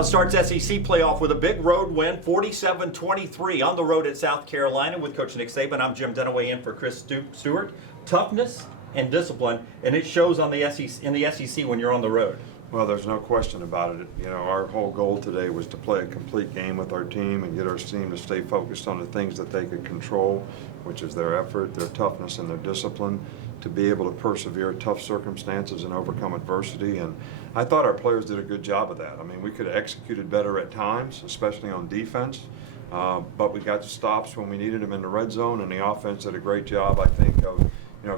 Alabama starts SEC playoff with a big road win, 47-23 on the road at South Carolina with Coach Nick Saban. I'm Jim Dunaway in for Chris Stewart. Toughness and discipline, and it shows on the SEC, in the SEC when you're on the road. Well, there's no question about it. You know, our whole goal today was to play a complete game with our team and get our team to stay focused on the things that they could control, which is their effort, their toughness, and their discipline, to be able to persevere tough circumstances and overcome adversity. And I thought our players did a good job of that. I mean, we could have executed better at times, especially on defense, but we got stops when we needed them in the red zone, and the offense did a great job, I think, of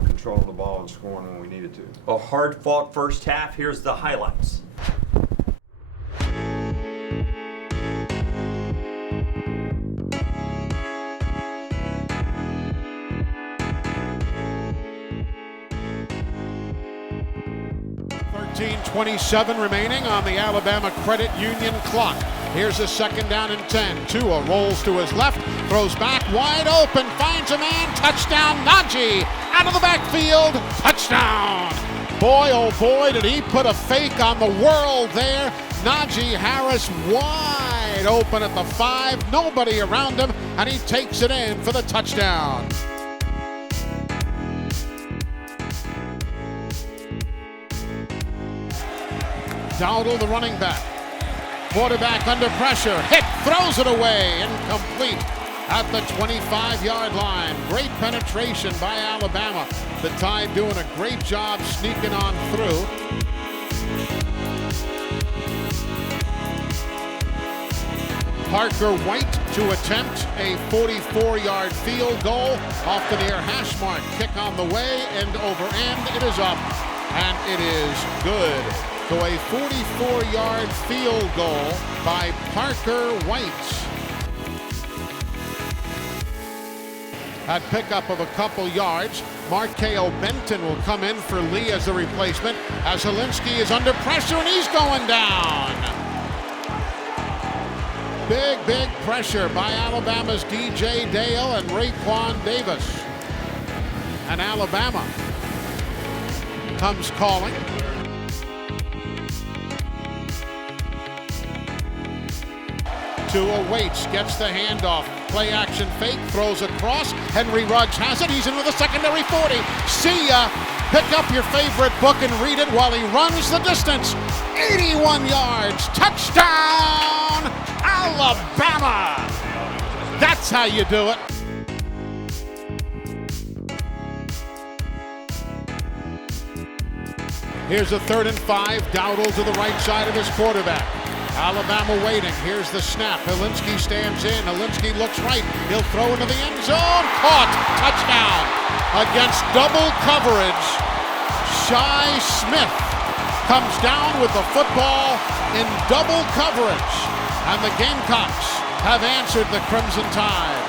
controlling the ball and scoring when we needed to. A hard-fought first half. Here's the highlights. .27 remaining on the Alabama Credit Union clock. Here's a second down and 10. Tua rolls to his left, throws back wide open, finds a man, touchdown Najee, out of the backfield, touchdown. Boy, oh boy, did he put a fake on the world there. Najee Harris wide open at the 5, nobody around him, and he takes it in for the touchdown. Dowdle, the running back. Quarterback under pressure. Hit, throws it away. Incomplete at the 25-yard line. Great penetration by Alabama. The Tide doing a great job sneaking on through. Parker White to attempt a 44-yard field goal off the near hash mark. Kick on the way, end over end. It is up, and it is good. So a 44-yard field goal by Parker White. At pickup of a couple yards, Markeo Benton will come in for Lee as a replacement as Helinski is under pressure and he's going down. Big pressure by Alabama's DJ Dale and Raekwon Davis. And Alabama comes calling. Tua waits, gets the handoff, play action fake, throws across. Henry Ruggs has it, he's into the secondary 40. See ya! Pick up your favorite book and read it while he runs the distance. 81 yards, touchdown, Alabama! That's how you do it. Here's a 3rd and 5, Dowdle to the right side of his quarterback. Alabama waiting. Here's the snap. Helinski stands in. Helinski looks right. He'll throw into the end zone. Caught. Touchdown. Against double coverage, Shi Smith comes down with the football in double coverage. And the Gamecocks have answered the Crimson Tide.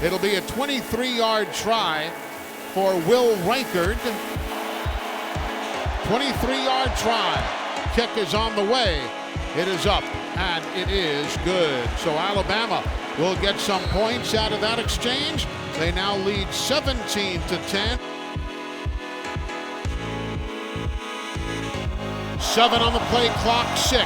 It'll be a 23-yard try for Will Reichard. 23-yard try. Kick is on the way. It is up, and it is good. So Alabama will get some points out of that exchange. They now lead 17-10. 7 on the play clock, 6.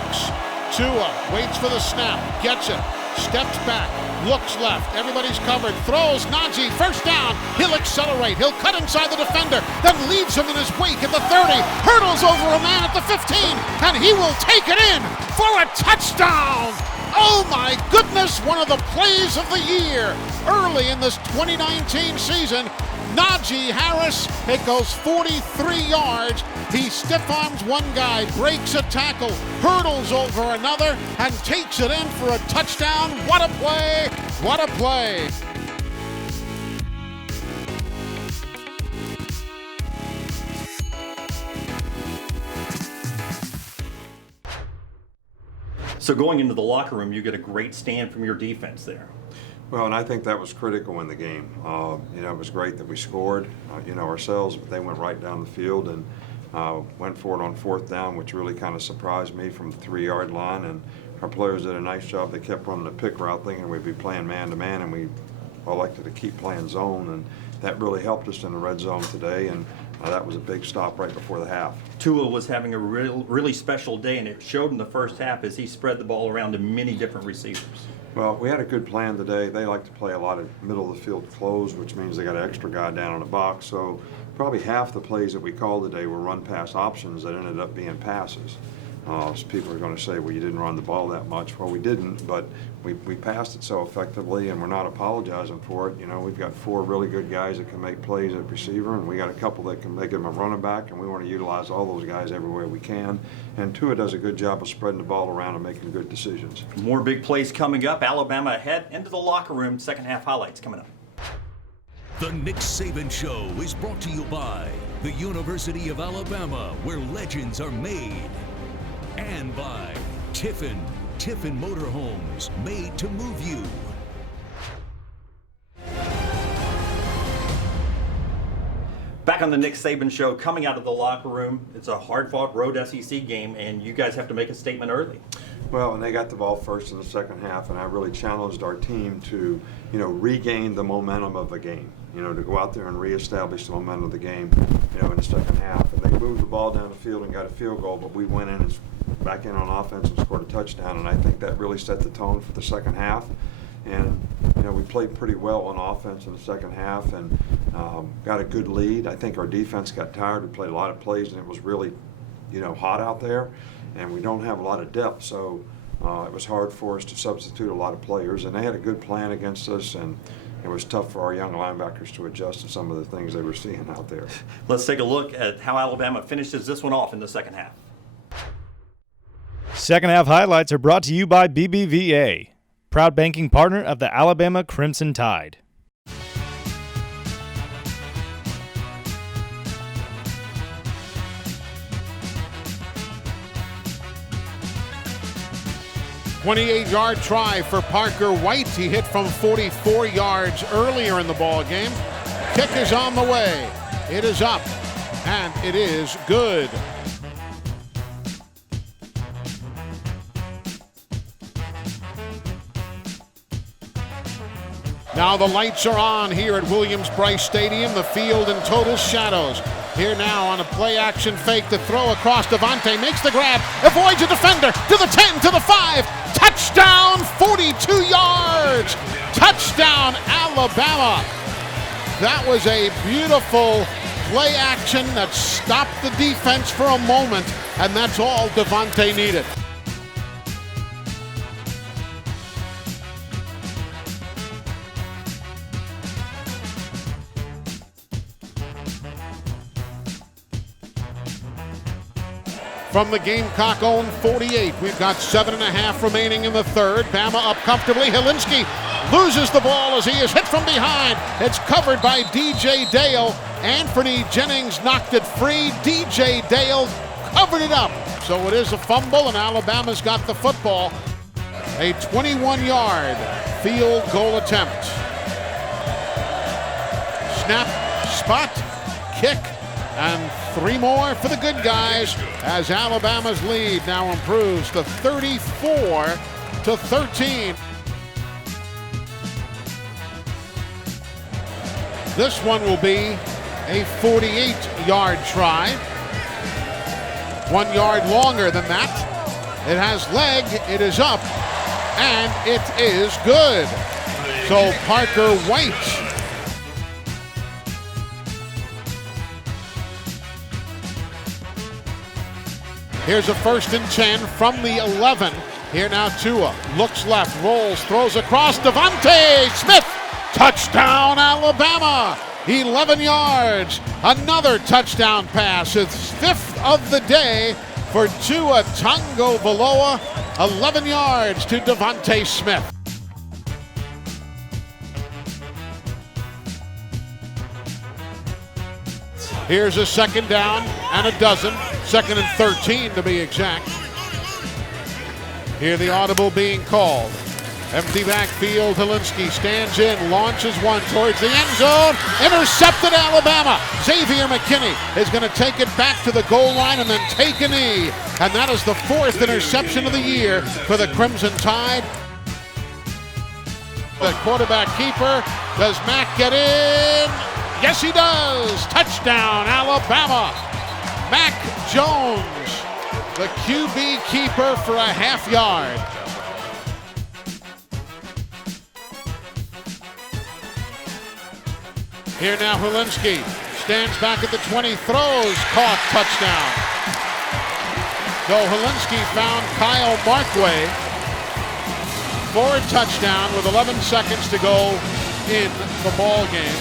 Tua waits for the snap, gets it, steps back, looks left, everybody's covered, throws, Najee, first down, he'll accelerate, he'll cut inside the defender, then leaves him in his wake at the 30, hurdles over a man at the 15, and he will take it in for a touchdown! Oh my goodness, one of the plays of the year early in this 2019 season. Najee Harris, it goes 43 yards. He stiff arms one guy, breaks a tackle, hurdles over another, and takes it in for a touchdown. What a play! What a play! So going into the locker room, you get a great stand from your defense there. Well, and I think that was critical in the game. It was great that we scored, ourselves, but they went right down the field and went for it on 4th down, which really kind of surprised me from the 3-yard line. And our players did a nice job. They kept running the pick route, thinking we'd be playing man-to-man, and we elected to keep playing zone. that really helped us in the red zone today, and that was a big stop right before the half. Tua was having a really special day, and it showed in the first half as he spread the ball around to many different receivers. Well, we had a good plan today. They like to play a lot of middle of the field close, which means they got an extra guy down in the box. So probably half the plays that we called today were run-pass options that ended up being passes. So people are going to say, well, you didn't run the ball that much. Well, we didn't, but we passed it so effectively, and we're not apologizing for it. You know, we've got 4 really good guys that can make plays at receiver, and we got a couple that can make them a running back, and we want to utilize all those guys everywhere we can. And Tua does a good job of spreading the ball around and making good decisions. More big plays coming up. Alabama ahead into the locker room. Second half highlights coming up. The Nick Saban Show is brought to you by the University of Alabama, where legends are made. And by Tiffin Motorhomes, made to move you. Back on the Nick Saban Show, coming out of the locker room. It's a hard-fought road SEC game, and you guys have to make a statement early. Well, and they got the ball first in the second half, and I really challenged our team to, regain the momentum of the game. To go out there and reestablish the momentum of the game, in the second half. And they moved the ball down the field and got a field goal, but we went in and back in on offense and scored a touchdown, and I think that really set the tone for the second half. And, we played pretty well on offense in the second half and got a good lead. I think our defense got tired. We played a lot of plays, and it was really, hot out there, and we don't have a lot of depth, so it was hard for us to substitute a lot of players. And they had a good plan against us, and it was tough for our young linebackers to adjust to some of the things they were seeing out there. Let's take a look at how Alabama finishes this one off in the second half. Second half highlights are brought to you by BBVA, proud banking partner of the Alabama Crimson Tide. A 28-yard try for Parker White. He hit from 44 yards earlier in the ball game. Kick is on the way. It is up, and it is good. Now the lights are on here at Williams-Brice Stadium. The field in total shadows. Here now on a play-action fake, the throw across. Devontae makes the grab, avoids a defender, to the 10, to the 5. Touchdown, 42 yards. Touchdown, Alabama. That was a beautiful play action that stopped the defense for a moment, and that's all Devontae needed. From the Gamecock-owned 48, we've got 7.5 remaining in the third. Bama up comfortably. Helinski loses the ball as he is hit from behind. It's covered by DJ Dale. Anthony Jennings knocked it free. DJ Dale covered it up. So it is a fumble, and Alabama's got the football. A 21-yard field goal attempt. Snap, spot, kick, and 3 more for the good guys as Alabama's lead now improves to 34-13. This one will be a 48-yard try. 1 yard longer than that. It has leg, it is up, and it is good. So Parker White here's a 1st and 10 from the 11. Here now Tua looks left, rolls, throws across. Devontae Smith. Touchdown, Alabama. 11 yards. Another touchdown pass. It's 5th of the day for Tua Tagovailoa. 11 yards to Devontae Smith. Here's a 2nd down and a dozen. 2nd and 13 to be exact. Here the audible being called. Empty backfield, Helinski stands in, launches one towards the end zone. Intercepted Alabama. Xavier McKinney is going to take it back to the goal line and then take a knee. And that is the 4th interception of the year for the Crimson Tide. The quarterback keeper. Does Mack get in? Yes, he does. Touchdown, Alabama. Mac Jones, the QB keeper for a half yard. Here now, Helinski stands back at the 20, throws, caught, touchdown. So Helinski found Kyle Markway for a touchdown with 11 seconds to go in the ball game.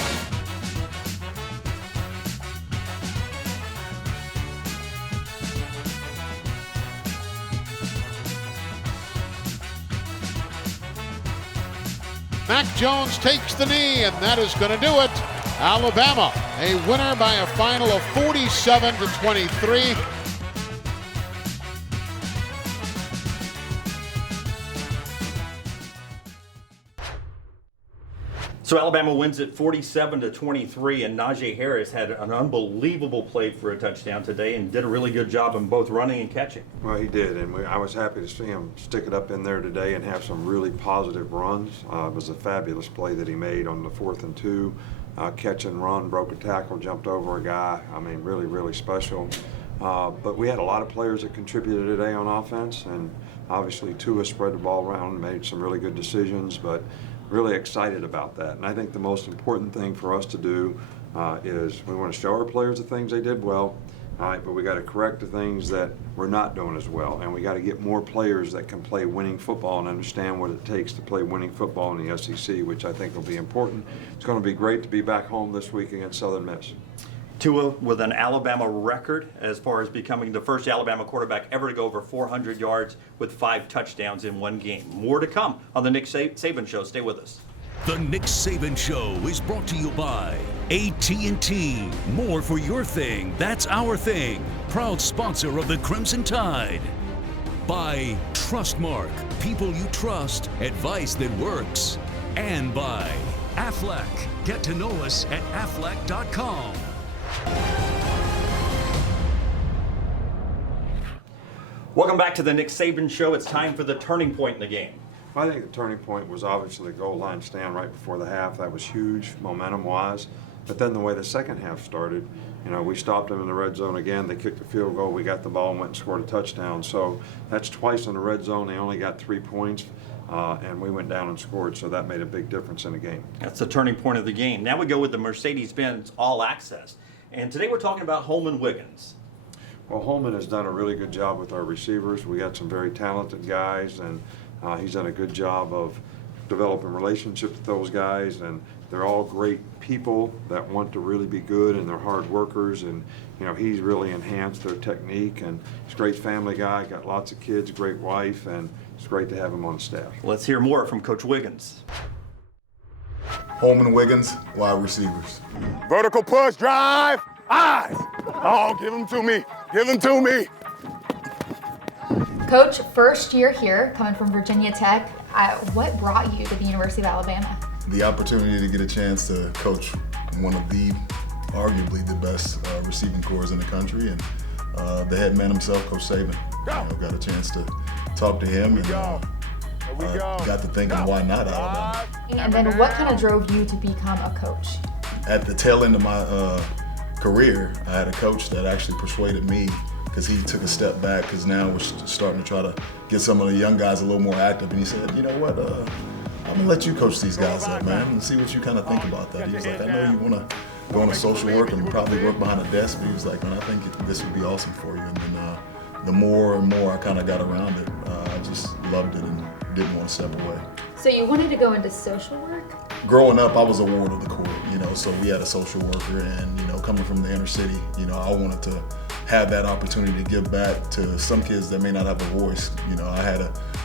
Mac Jones takes the knee, and that is going to do it. Alabama, a winner by a final of 47-23. So Alabama wins it 47-23, and Najee Harris had an unbelievable play for a touchdown today and did a really good job in both running and catching. Well, he did, and I was happy to see him stick it up in there today and have some really positive runs. It was a fabulous play that he made on the 4th and 2. Catch and run, broke a tackle, jumped over a guy. I mean, really, really special. But we had a lot of players that contributed today on offense, and obviously Tua spread the ball around and made some really good decisions, but really excited about that. And I think the most important thing for us to do is we want to show our players the things they did well, all right, but we got to correct the things that we're not doing as well. And we got to get more players that can play winning football and understand what it takes to play winning football in the SEC, which I think will be important. It's going to be great to be back home this week against Southern Miss. Tua with an Alabama record as far as becoming the first Alabama quarterback ever to go over 400 yards with 5 touchdowns in one game. More to come on the Nick Saban Show. Stay with us. The Nick Saban Show is brought to you by AT&T. More for your thing, that's our thing. Proud sponsor of the Crimson Tide. By Trustmark. People you trust. Advice that works. And by Aflac. Get to know us at aflac.com. Welcome back to the Nick Saban Show. It's time for the turning point in the game. I think the turning point was obviously the goal line stand right before the half. That was huge, momentum-wise. But then the way the second half started, we stopped them in the red zone again. They kicked the field goal. We got the ball and went and scored a touchdown. So that's twice in the red zone. They only got 3 points, and we went down and scored. So that made a big difference in the game. That's the turning point of the game. Now we go with the Mercedes-Benz All Access. And today we're talking about Holman Wiggins. Well, Holman has done a really good job with our receivers. We got some very talented guys, and he's done a good job of developing relationships with those guys, and they're all great people that want to really be good, and they're hard workers, and he's really enhanced their technique, and he's a great family guy, got lots of kids, great wife, and it's great to have him on the staff. Let's hear more from Coach Wiggins. Holman Wiggins, wide receivers. Vertical push, drive, eyes. Oh, give him to me. Give him to me. Coach, first year here, coming from Virginia Tech. What brought you to the University of Alabama? The opportunity to get a chance to coach one of arguably the best receiving corps in the country, and the head man himself, Coach Saban. Got a chance to talk to him, and got to thinking, why not Alabama? And then what kind of drove you to become a coach? At the tail end of my career, I had a coach that actually persuaded me, because he took a step back, because now we're starting to try to get some of the young guys a little more active, and he said, you know what, I'm going to let you coach these guys up, man, and see what you kind of think about that. He was like, I know you want to go into social work and probably work behind a desk, but he was like, man, I think this would be awesome for you. And then the more and more I kind of got around it, I just loved it and didn't want to step away. So you wanted to go into social work? Growing up, I was a ward of the court, so we had a social worker, and, coming from the inner city, I wanted to have that opportunity to give back to some kids that may not have a voice. I had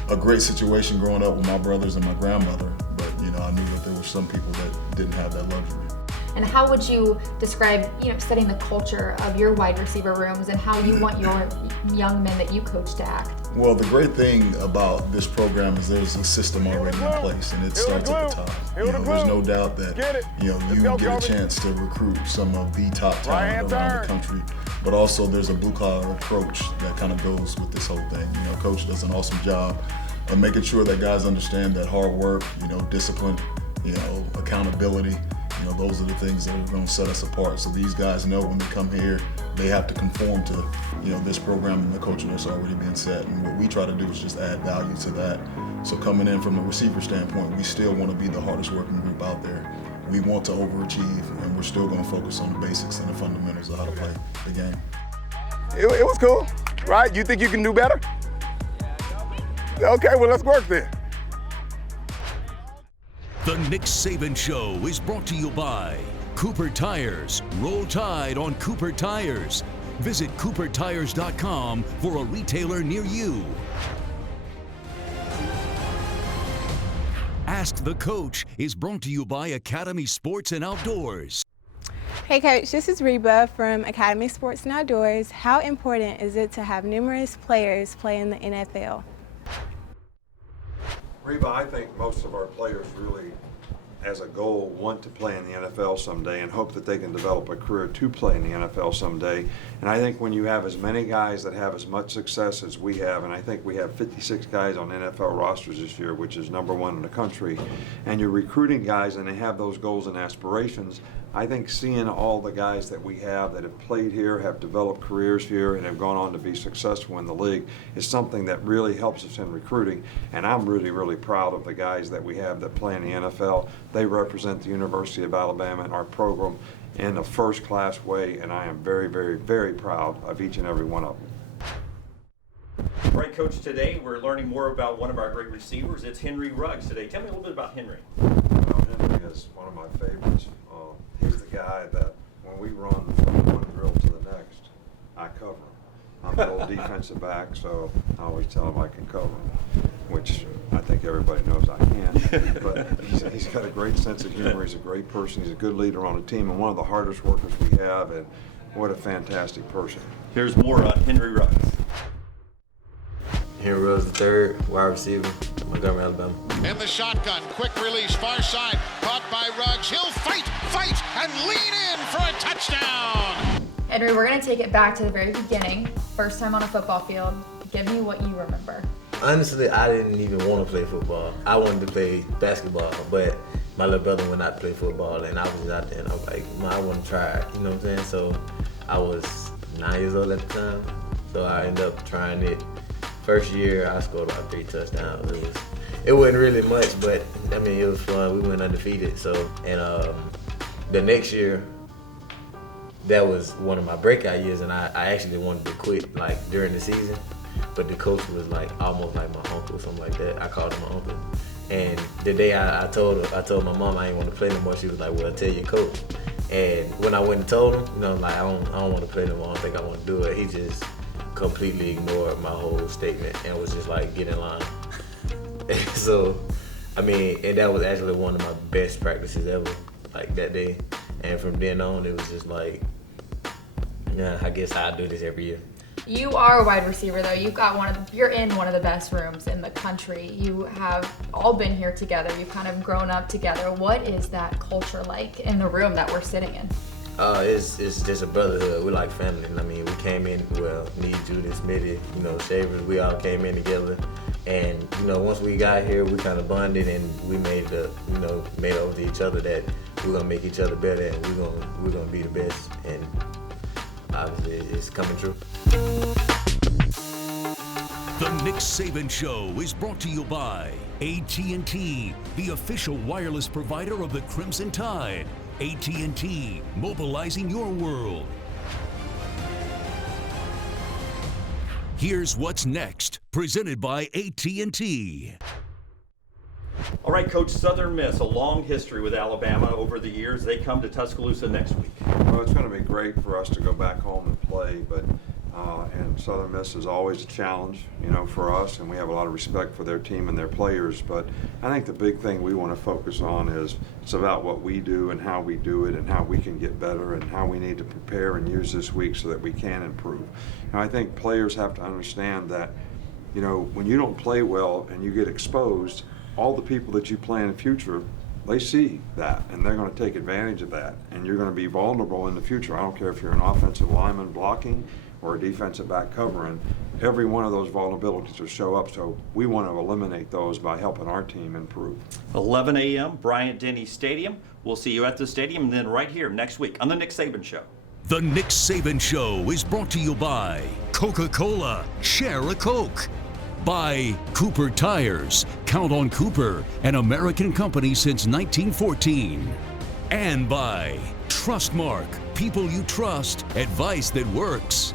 a great situation growing up with my brothers and my grandmother, but, I knew that there were some people that didn't have that luxury. And how would you describe, studying the culture of your wide receiver rooms and how you want your young men that you coach to act? Well, the great thing about this program is there's a system already in place, and it starts at the top. There's no doubt that you get a chance to recruit some of the top talent around the country, but also there's a blue-collar approach that kind of goes with this whole thing. Coach does an awesome job of making sure that guys understand that hard work, discipline, accountability, those are the things that are going to set us apart. So these guys know when they come here, they have to conform to, this program and the culture that's already been set. And what we try to do is just add value to that. So coming in from a receiver standpoint, we still want to be the hardest working group out there. We want to overachieve, and we're still going to focus on the basics and the fundamentals of how to play the game. It was cool, right? You think you can do better? Okay, well, let's work then. The Nick Saban Show is brought to you by Cooper Tires. Roll Tide on Cooper Tires. Visit coopertires.com for a retailer near you. Ask the Coach is brought to you by Academy Sports and Outdoors. Hey Coach, this is Reba from Academy Sports and Outdoors. How important is it to have numerous players play in the NFL? Reba, I think most of our players really, as a goal, want to play in the NFL someday and hope that they can develop a career to play in the NFL someday. And I think when you have as many guys that have as much success as we have, and I think we have 56 guys on NFL rosters this year, which is #1 in the country, and you're recruiting guys and they have those goals and aspirations, I think seeing all the guys that we have that have played here, have developed careers here, and have gone on to be successful in the league is something that really helps us in recruiting. And I'm really, really proud of the guys that we have that play in the NFL. They represent the University of Alabama and our program in a first-class way, and I am very, very, very proud of each and every one of them. All right, Coach, today we're learning more about one of our great receivers. It's Henry Ruggs today. Tell me a little bit about Henry. Well, Henry is one of my favorites. He's the guy that when we run from one drill to the next, I cover him. I'm an old defensive back, so I always tell him I can cover him, which I think everybody knows I can. But he's got a great sense of humor. He's a great person. He's a good leader on the team and one of the hardest workers we have, and what a fantastic person. Here's more on Henry Ruggs. Henry Ruggs III, wide receiver, Montgomery, Alabama. In the shotgun, quick release, far side, caught by Ruggs. He'll fight, and lean in for a touchdown. Henry, we're going to take it back to the very beginning. First time on a football field. Give me what you remember. Honestly, I didn't even want to play football. I wanted to play basketball, but my little brother went out to play football, and I was out there, and I was like, I want to try it, you know what I'm saying? So I was 9 years old at the time, so I ended up trying it. First year, I scored about 3 touchdowns. It wasn't really much, but I mean, it was fun. We went undefeated. So, and the next year, that was one of my breakout years, and I actually wanted to quit like during the season, but the coach was like almost like my uncle or something like that. I called him my uncle, and the day I told my mom I didn't want to play no more. She was like, "Well, tell your coach." And when I went and told him, like I don't want to play no more. I don't think I want to do it. He just completely ignored my whole statement and was just like, get in line. So, I mean, and that was actually one of my best practices ever, like that day. And from then on, it was just like, yeah, I guess I do this every year. You are a wide receiver, though. You're in one of the best rooms in the country. You have all been here together. You've kind of grown up together. What is that culture like in the room that we're sitting in? It's just a brotherhood. We're like family. I mean, we came in, me, Judas, Mitty, Shavers, we all came in together. And, once we got here, we kind of bonded and we made over to each other that we're going to make each other better and we're gonna be the best. And obviously, it's coming true. The Nick Saban Show is brought to you by AT&T, the official wireless provider of the Crimson Tide. AT&T, mobilizing your world. Here's what's next, presented by AT&T. All right, Coach, Southern Miss, a long history with Alabama over the years. They come to Tuscaloosa next week. Well, it's going to be great for us to go back home and play, but and Southern Miss is always a challenge, for us, and we have a lot of respect for their team and their players. But I think the big thing we want to focus on is it's about what we do and how we do it and how we can get better and how we need to prepare and use this week so that we can improve. And I think players have to understand that, when you don't play well and you get exposed, all the people that you play in the future, they see that and they're going to take advantage of that, and you're going to be vulnerable in the future. I don't care if you're an offensive lineman blocking or a defensive back covering, every one of those vulnerabilities will show up. So we want to eliminate those by helping our team improve. 11 a.m., Bryant-Denny Stadium. We'll see you at the stadium and then right here next week on The Nick Saban Show. The Nick Saban Show is brought to you by Coca-Cola. Share a Coke. By Cooper Tires. Count on Cooper, an American company since 1914. And by Trustmark. People you trust. Advice that works.